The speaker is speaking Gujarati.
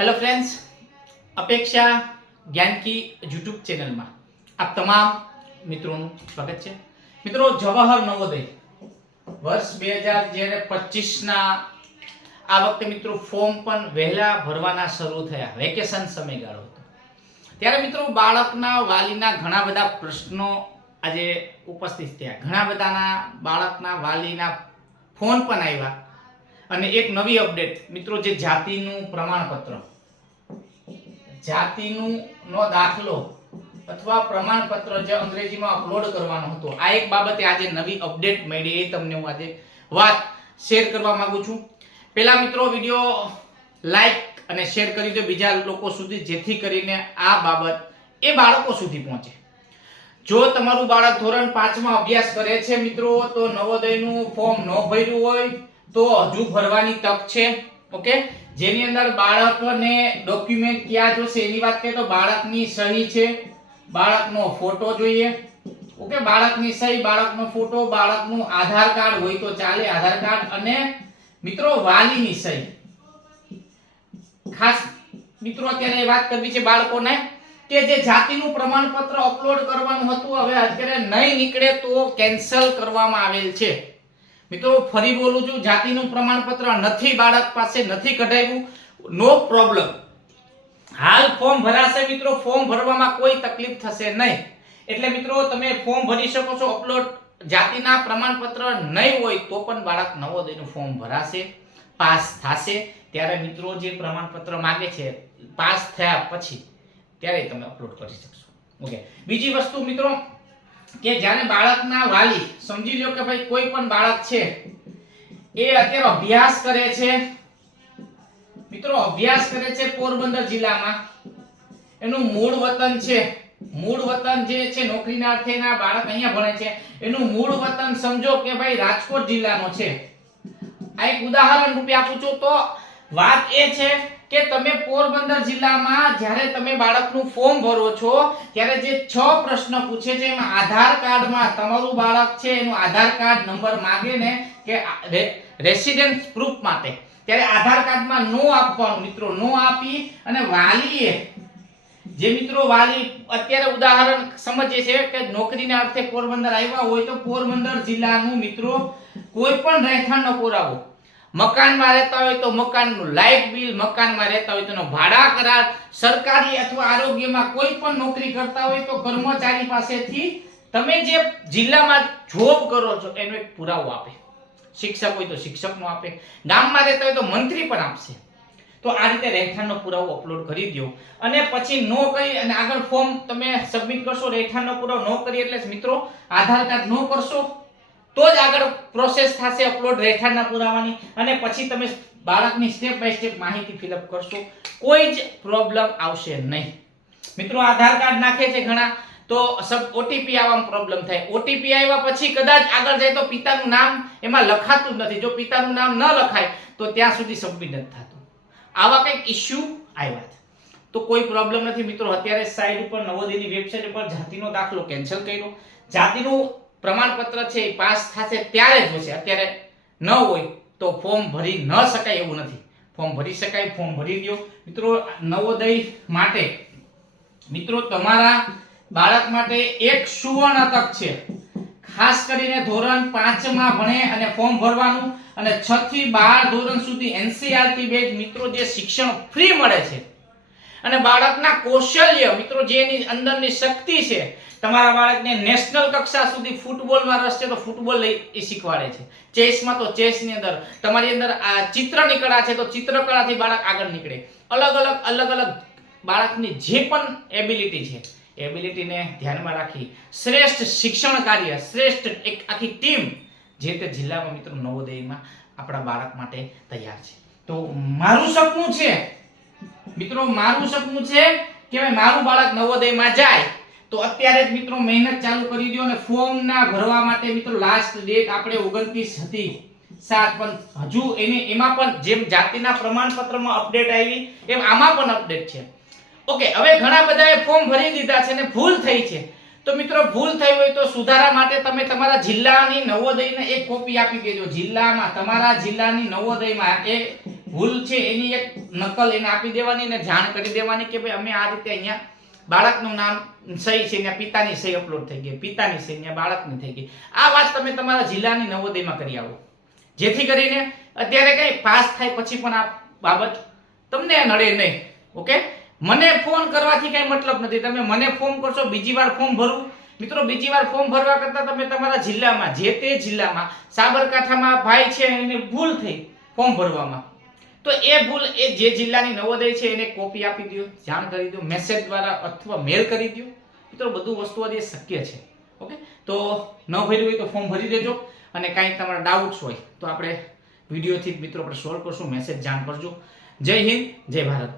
હેલો ફ્રેન્ડ્સ અપેક્ષા જ્ઞાનકી યુટ્યુબ ચેનલમાં આપ તમામ મિત્રોનું સ્વાગત છે. મિત્રો, જવાહર નવોદય વર્ષ બે હજાર જ્યારે પચીસના આ વખતે મિત્રો ફોર્મ પણ વહેલા ભરવાના શરૂ થયા વેકેશન સમયગાળો હતો. ત્યારે મિત્રો બાળકના વાલીના ઘણા બધા પ્રશ્નો આજે ઉપસ્થિત થયા. ઘણા બધાના બાળકના વાલીના ફોન પણ આવ્યા. અને એક નવી અપડેટ. મિત્રો, જે જાતિનું પ્રમાણપત્ર. જાતિનું નો દાખલો અથવા પ્રમાણપત્ર જે અંગ્રેજીમાં અપલોડ કરવાનો હતો, આ એક બાબતે આજે નવી અપડેટ મળી એ તમને હું આજે વાત શેર કરવા માંગુ છું. પહેલા મિત્રો, વીડિયો લાઈક અને શેર કરી દો બીજા લોકો સુધી, જેથી કરીને આ બાબત એ બાળકો સુધી પહોંચે. જો તમારું બાળક ધોરણ પાંચમાં અભ્યાસ કરે છે મિત્રો, તો નવોદયનું ફોર્મ ન ભર્યું હોય તો હજુ ભરવાની તક છે. ઓકે? જેની અંદર બાળકને ડોક્યુમેન્ટ ક્યાં જોશે એની વાત કરીએ તો બાળકની સહી છે. બાળકનો ફોટો જોઈએ. ઓકે? બાળકની સહી, બાળકનો ફોટો બાળકનું આધાર કાર્ડ હોય તો ચાલે આધાર કાર્ડ અને મિત્રો વાલીની સહી. ખાસ મિત્રો અત્યારે વાત કરવી છે બાળકોને કે જે જાતિનું પ્રમાણપત્ર અપલોડ કરવાનું હતું, હવે અત્યારે નહીં નીકળે તો કેન્સલ કરવામાં આવેલ છે. મિત્રો ફરી બોલું છું, જાતિનું પ્રમાણપત્ર નથી, બાળક પાસે નથી કઢાવ્યું. નો પ્રોબ્લેમ હાલ ફોર્મ ભરાશે મિત્રો ફોર્મ ભરવામાં કોઈ તકલીફ થશે નહીં. એટલે મિત્રો, તમે ફોર્મ ભરી શકો છો અપલોડ જાતિના પ્રમાણપત્ર નહીં હોય તો પણ બાળક નવોદયનું ફોર્મ ભરાશે, પાસ થશે. ત્યારે મિત્રો, જે પ્રમાણપત્ર માંગે છે, પાસ થયા પછી, ત્યારે તમે અપલોડ કરી શકશો. ઓકે બીજી વસ્તુ મિત્રો કે જ્યારે બાળકના વાલી, સમજી લો કે ભાઈ કોઈ પણ બાળક છે, એ અત્યારે અભ્યાસ કરે છે. મિત્રો, અભ્યાસ કરે છે પોરબંદર જિલ્લામાં. એનું મૂળ વતન છે, મૂળ વતન જે છે નોકરીના અર્થેના બાળક અહીંયા ભણે છે. એનું મૂળ વતન સમજો કે ભાઈ રાજકોટ જિલ્લાનો છે. આ એક ઉદાહરણ રૂપે આપું છું તો વાત એ છે કે તમે પોરબંદર જિલ્લામાં જ્યારે તમે બાળકનું ફોર્મ ભરો છો, ત્યારે જે છ પ્રશ્ન પૂછે છે, એમાં આધાર કાર્ડમાં તમારું બાળક છે, એનું આધાર કાર્ડ નંબર માંગે ને કે રેસિડેન્સ પ્રૂફ માટે. ત્યારે આધાર કાર્ડમાં નો આપવાનું, મિત્રો, નો આપી અને વાલીએ, જે મિત્રો વાલી અત્યારે ઉદાહરણ સમજીએ છે કે નોકરીના અર્થે પોરબંદર આવ્યા હોય તો પોરબંદર જિલ્લાનું મિત્રો કોઈ પણ રહેઠાણનો પુરાવો. મકાનમાં રહેતા હોય તો મકાનનું લાઇટ બિલ, મકાનમાં રહેતા હોય તો ભાડા કરાર, સરકારી અથવા આરોગ્યમાં કોઈ પણ નોકરી કરતા હોય તો કર્મચારી પાસેથી તમે જે જિલ્લામાં જોબ કરો છો, એનો એક પુરાવો આપે. શિક્ષક હોય તો શિક્ષકનો આપે. ગામમાં રહેતા હોય તો મંત્રી પણ આપશે. તો આ રીતે રહેઠાણનો પુરાવો અપલોડ કરી દો અને પછી નો કરી અને આગળ ફોર્મ તમે સબમિટ કરશો, રહેઠાણનો પુરાવો નો કરી એટલે મિત્રો, આધાર કાર્ડ નો કરશો તો જ આગળ પ્રોસેસ થશે અપલોડ રહેઠાણના પુરાવાની અને પછી તમે બાળકની સ્ટેપ બાય સ્ટેપ માહિતી ફિલઅપ કરશો. કોઈ જ પ્રોબ્લેમ આવશે નહીં. મિત્રો, આધાર કાર્ડ નાખે છે ઘણા, તો સબ ઓટીપી આવવામાં પ્રોબ્લેમ થાય. ઓટીપી આવ્યા પછી કદાચ આગળ જાય તો પિતાનું નામ એમાં લખાતું નથી. જો પિતાનું નામ ન લખાય, તો ત્યાં સુધી સબમિટ નથી થતું. આવા કંઈક ઇશ્યુ આવ્યા તો કોઈ પ્રોબ્લેમ નથી. મિત્રો, અત્યારે સાઇટ ઉપર નવોદયની વેબસાઇટ ઉપર જાતિનો દાખલો કેન્સલ કર્યો. જાતિનું પ્રમાણપત્ર છે એ પાસ થશે ત્યારે જ હશે. અત્યારે ન હોય તો ફોર્મ ભરી ન શકાય એવું નથી. ફોર્મ ભરી શકાય, ફોર્મ ભરી દો. મિત્રો, નવોદય માટે, મિત્રો, તમારા બાળક માટે એક સુવર્ણ તક છે. ખાસ કરીને ધોરણ પાંચમાં ભણે અને ફોર્મ ભરવાનું અને છ થી બાર ધોરણ સુધી એનસીઆરટી બેચ મિત્રો જે શિક્ષણ ફ્રી મળે છે. અને બાળકના કૌશલ્ય, મિત્રો, જે એની અંદરની શક્તિ છે, તમારા બાળકને નેશનલ કક્ષા સુધી ફૂટબોલમાં રસ છે તો ફૂટબોલ લઈ શીખવાડે છે. ચેસમાં તો ચેસની અંદર તમારી અંદર આ ચિત્રની કળા છે તો ચિત્રકળાથી બાળક આગળ નીકળે. અલગ અલગ અલગ અલગ બાળકની જે પણ એબિલિટી છે એબિલિટીને ધ્યાનમાં રાખી શ્રેષ્ઠ શિક્ષણ કાર્ય, શ્રેષ્ઠ એક આખી ટીમ જે તે જિલ્લામાં, મિત્રો, નવોદયમાં આપણા બાળક માટે તૈયાર છે. તો મારું સપનું છે મિત્રો, મારું સપનું છે કે મારું બાળક નવોદયમાં જાય. તો અત્યારે જ મિત્રો મહેનત ચાલુ કરી દો અને ફોર્મ ના ભરવા માટે મિત્રો લાસ્ટ ડેટ આપણે ઓગણત્રીસ હતી. સાત, પણ હજુ એને, એમાં પણ જેમ જાતિના પ્રમાણપત્રમાં અપડેટ આવી, એમ આમાં પણ અપડેટ છે. ઓકે હવે ઘણા બધાએ ફોર્મ ભરી દીધા છે અને ભૂલ થઈ છે. તો મિત્રો, ભૂલ થઈ હોય તો સુધારા માટે તમે તમારા જિલ્લાની નવોદયને એક કોપી આપી દેજો. જિલ્લામાં, તમારા જિલ્લાની નવોદયમાં એ ભૂલ છે, એની એક નકલ એને આપી દેવાની ને જાણ કરી દેવાની કે ભાઈ અમે આ રીતે અહીંયા બાળકનું નામ સહી છે ત્યાં પિતાની સહી અપલોડ થઈ ગઈ. પિતાની સહી ત્યાં બાળકની થઈ ગઈ. આ વાત તમે તમારા જિલ્લાની નવોદયમાં કરી આવો. જેથી કરીને અત્યારે કઈ પાસ થાય પછી પણ આ બાબત તમને નડે નહીં. ઓકે? મને ફોન કરવાથી કઈ મતલબ નથી. તમે મને ફોન કરશો, બીજી વાર ફોર્મ ભરવું મિત્રો, બીજી વાર ફોર્મ ભરવા કરતા તમે તમારા જિલ્લામાં, જે તે જિલ્લામાં સાબરકાંઠામાં ભાઈ છે, એને ભૂલ થઈ ફોર્મ ભરવામાં. તો એ ભૂલ એ જે જિલ્લાની નવોદય છે એને કોપી આપી દો જાણ કરી દો મેસેજ દ્વારા અથવા મેલ કરી દો મિત્રો, બધું વસ્તુ આજે શક્ય છે. ઓકે? તો ન ભર્યું હોય તો ફોર્મ ભરી દેજો. અને કાંઈ તમારા ડાઉટ્સ હોય તો આપણે વિડીયોથી મિત્રો આપણે સોલ્વ કરશું. મેસેજ જાણ કરજો. જય હિન્દ, જય ભારત.